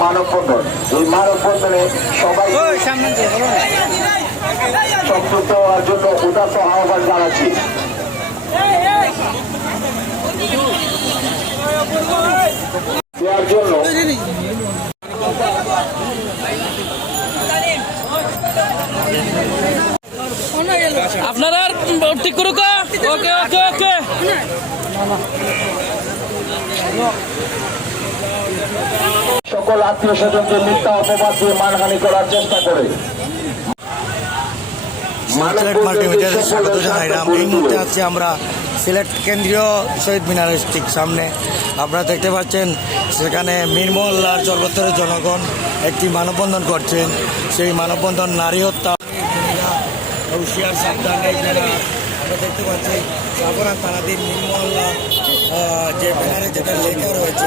মানববন্ধন। এই মানববন্ধনে সবাই সম্পৃক্ত হওয়ার জন্য উদাত্ত আহ্বান জানাচ্ছি। দেওয়ার জন্য আপনারা ঠিক করুক ওকে ওকে ওকে। সকল আত্মীয় স্বজনকে মিথ্যা অপবাদ দিয়ে মানহানি করার চেষ্টা করে। সিলেট মাল্টিমিডিয়াতে স্বাগত জানাইলাম এই মুহূর্তে আছি আমরা সিলেট কেন্দ্রীয় শহীদ মিনারের ঠিক সামনে। আপনারা দেখতে পাচ্ছেন সেখানে মিরমহল্লার সর্বত্রের জনগণ একটি মানববন্ধন করছেন। সেই মানববন্ধন নারী হত্যা হুশিয়ার সাবধান আমরা দেখতে পাচ্ছি সাফরান থানাধীন মিরমহল্লা যে ব্যানারে যেটা লেখা রয়েছে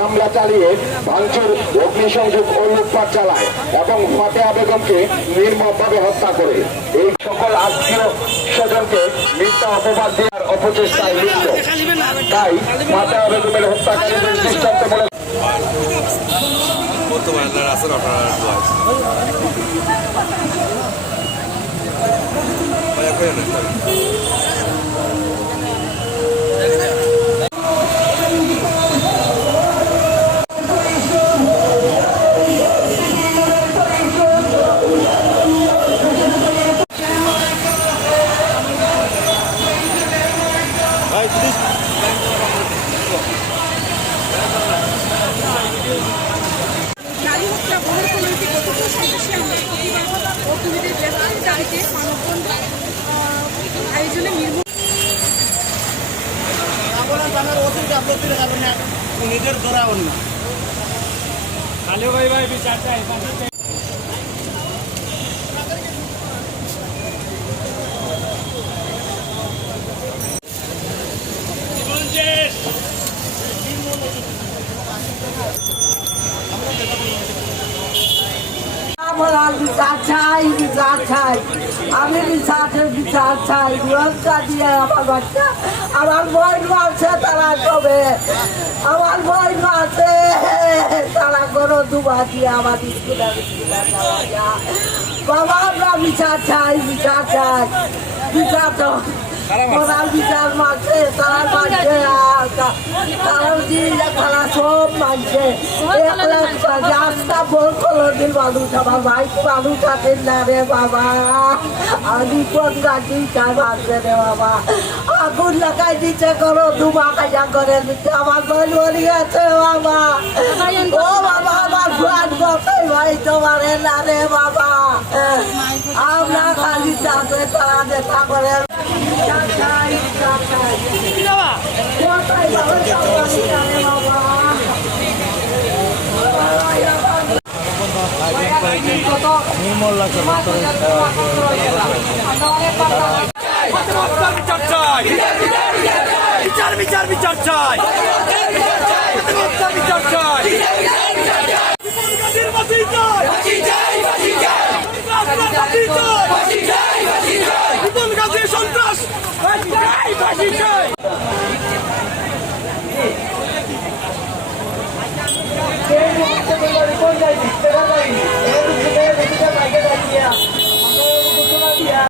হামলা চালিয়ে ভাঙচুর, অগ্নিসংযোগ ও লুটপাট চালায় এবং ফাতেহা বেগমকে নির্মমভাবে হত্যা করে। এই সকল আত্মীয় স্বজনকে মিথ্যা অপবাদ দেওয়ার অপচেষ্টায় লিপ্ত। তাই ফাতেহা বেগমের হত্যাকারীদের দৃষ্টান্তমূলক বর্তমানে যারা আছেন আপনারা দোয়া আছে। ভাইয়া না, কইেন। ভাই প্লিজ নারী হত্যা বহন কমিটি গত সন্ত্রাসী আমরা প্রতিবাদ ও কমিটির বেতন দাবিতে মানববন্ধন আহ, আয়োজনে নির্মূল আমার বিচার চাই বিচার চাই। আমি বিচারের বিচার চাই। রোজটা দিয়ে আমার বাচ্চা আমার বই মারছে তারা কবে? আমার বই মারছে তারা কোনো দুবা দিয়ে আমার স্কুলে। বাবা আমরা বিচার চাই বিচার চাই। বিচার তো ওনার বিচার মারছে তারা মারছে। আর তারা সব মারছে রাস্তা আগুন লাগাই দিচ্ছে করো দুমা কাজা করে দিচ্ছে আমার বল আছে বাবা। ও বাবা, আমার ফুয়াদ বসাই ভাই তোমার না রে বাবা। আমরা খালি চাকরে তারা দেখা করে সর্বত্র বিচার বিচার বিচার চাই সন্ত্রাস